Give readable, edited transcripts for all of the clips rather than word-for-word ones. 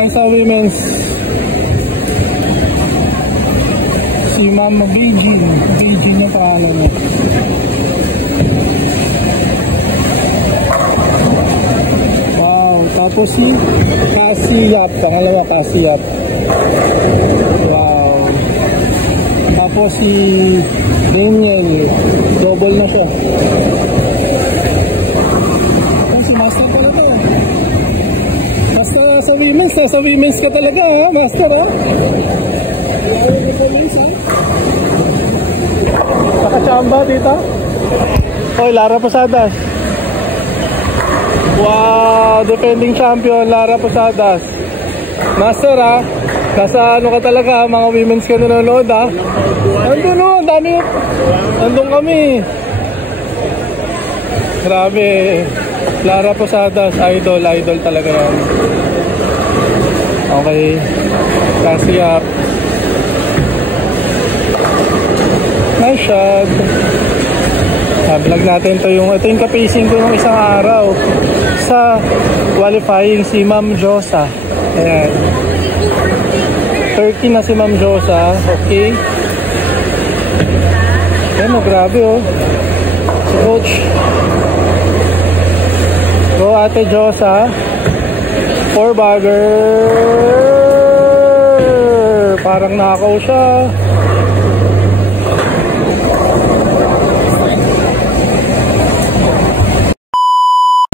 tayo sa women's. Si Ma'am Beijing. Beijing yung pangalan niya. Wow. Tapos si Cassie-Yap. Pangalawa Cassie-Yap. Wow. Tapos si Daniel. Double na siya. Si Master pala to. Master sa women's ka talaga ha, Master ha. Nakachamba tita. Hoy, Lara Posadas. Wow, defending champion Lara Posadas. Master ha. Nasa ano ka talaga, mga women's ka nanonood ha. Andun o, ang dami. Andun kami. Grabe. Lara Posadas, idol talaga yan. Okay. Cassie-Yap. Nice shot. Vlog natin ito yung ka-pacing ko ng isang araw sa qualifying si Ma'am Josa. Ayan. 30 na si Ma'am Josa. Okay. Ayan o, grabe o. Si Coach. Go Ate Josa. 4-bagger. Parang nakaw siya.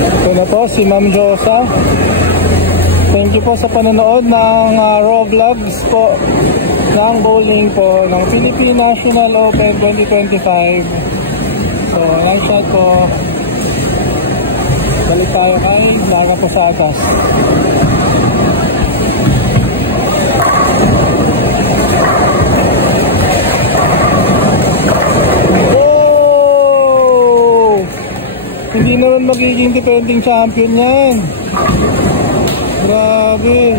Ito na po si Ma'am Josa. Thank you po sa panonood ng Raw Vlogs po ng bowling po ng Philippine National Open 2025. So, nice shot po. Balik tayo kay Lara Posadas. Oh! Hindi naman magiging defending champion yan. Grabe.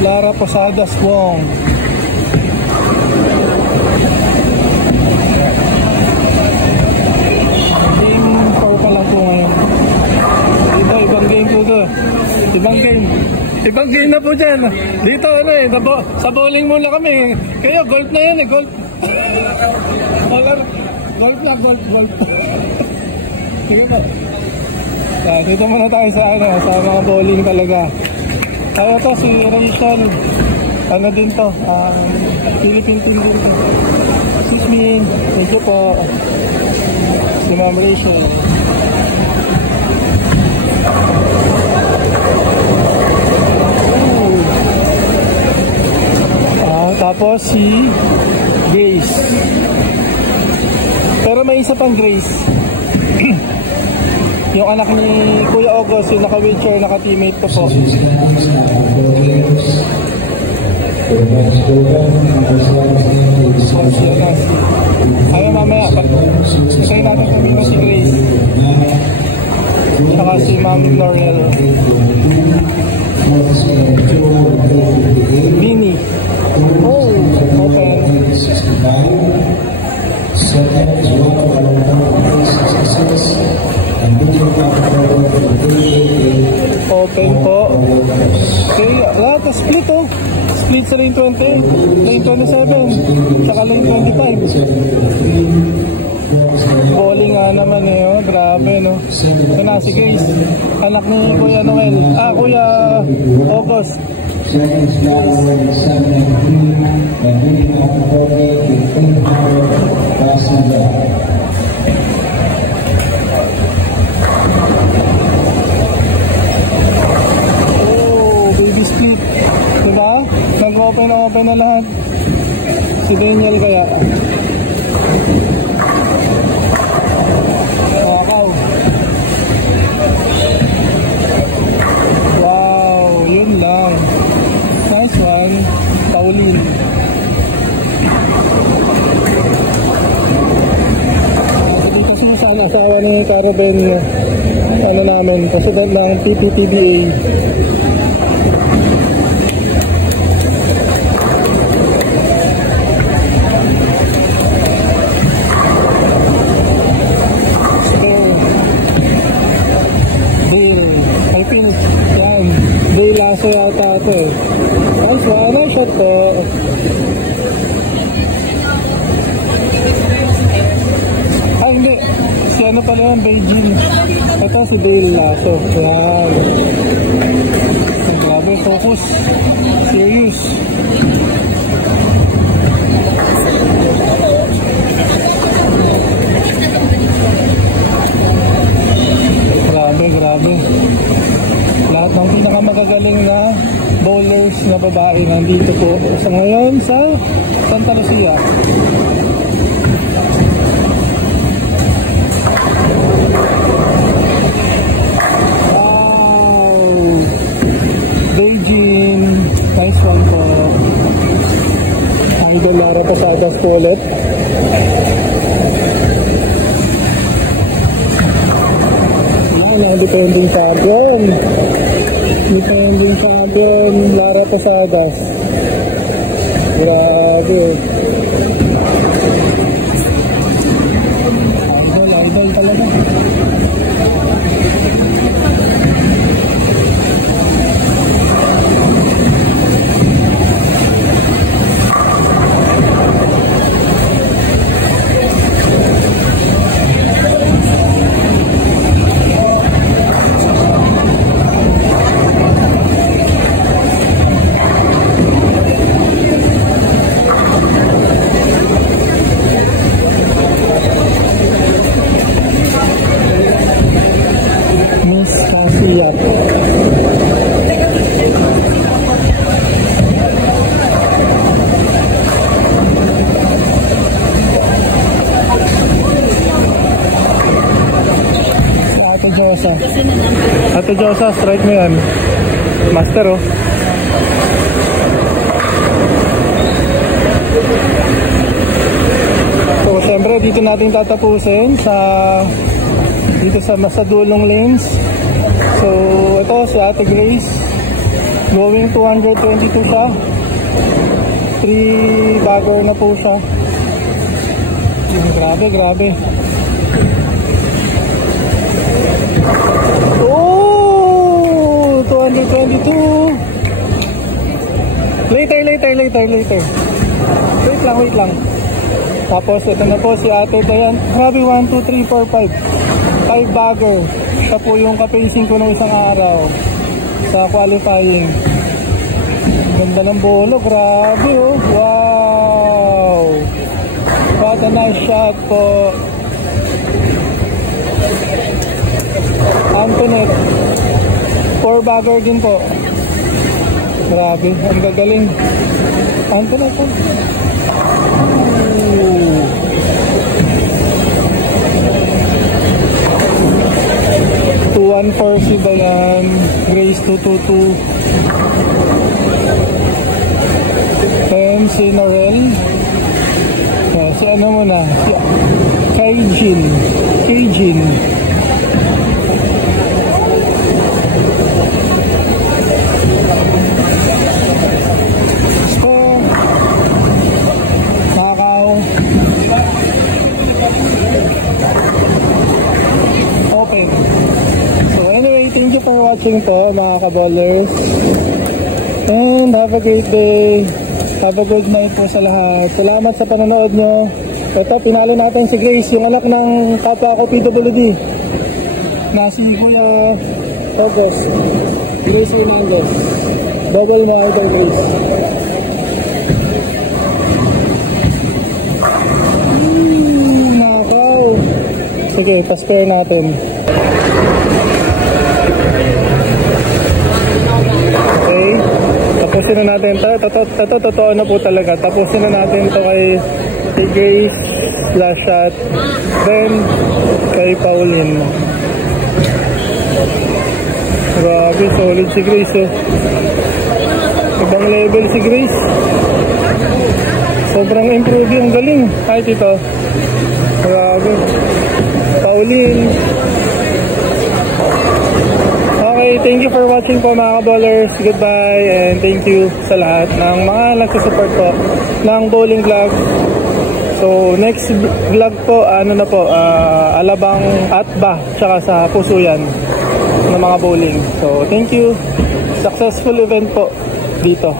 Lara Posadas Wong. Ibang game na po dyan. Dito ano eh, sa bowling muna kami. Kayo, golf na yan eh, golf. Golf na, golf. Sige po. Dito muna tayo sa mga bowling talaga. Tayo to, si Rachel. Ano din to, Philippine team din to. Excuse me, thank you po. Si Ma'am Rachel. Tapos si Grace. Pero may isa pang Grace. Yung anak ni Kuya August, yung naka-wheelchair, naka-teammate ko po. Ayaw mamaya. Isay natin sabihin mo si Grace. Saka si Ma'am L'Oreal. Bini. Oh, open. Open po. Okay, lahat na split oh. Split sa lane 20, lane 27, saka lane 25. Bowling nga naman eh, oh. Grabe no. Ito na si Grace, anak ni Kuya Noel. Kuya August. Oh, baby split. Diba? Nag-open na lahat. Si Daniel kaya. Wow, yun lang. Nice one, Pauline. Dito sumasama sa kawan ni Caraben, ano namin, president ng PPTBA. Dale, laso yata ito eh. Nice one, nice shot po. Ah, hindi. Si ano pala yan, Beijing. Ito si Dale Laso. Yan. Grabe, focus. Serious. Grabe. Lahat ng pinakamagagaling na bowlers na babae nandito po sa ngayon sa Santa Lucia. Wow! Beijing. Nice one po. Idol Lara Posadas po ulit. Defending champion. Defending champion Lara Posadas. Grabe. Idol talaga. Ate Josa, strike mo yan. Master oh. So syempre dito natin tatapusin dito sa dulong lanes. So ito si Ate Grace, going 222 siya. 3 bagger na po siya. Grabe. Oh, 222. Later. Wait lang. Tapos ito na po si Ate Dayan. Grabe, 1, 2, 3, 4, 5. 5 bagger. Siya po yung kapacing ko ng isang araw sa qualifying. Ganda ng bolo, grabe oh. Wow. What a nice shot po. Antoinette, 4 bagger din po. Grabe, ang gagaling. Antoinette po. 214 si Bayan, Grace 222. And si Norel. Si ano muna, si Kaijin. Watching po mga ka-bowlers, and have a great day, have a good night po sa lahat. Salamat sa panonood nyo. Ito, pinalo natin si Grace, yung anak ng kapwa ko PWD na si Kuya August Grace Hernandez. Double na idol Grace. Nakaw. Sige, pa-spare natin. Tapusin na natin ito. Totoo na po talaga. Tapusin na natin ito kay Grace last shot, then kay Pauline. Grabe, solid si Grace oh. Ibang level si Grace. Sobrang improve yung galing. Kahit ito. Grabe. Pauline. Okay, thank you for watching po mga ka-bowlers. Goodbye and thank you sa lahat ng mga nagsusupport po ng bowling vlog. So next vlog po, Alabang Atba tsaka sa Pusuyan ng mga bowling. So thank you. Successful event po dito.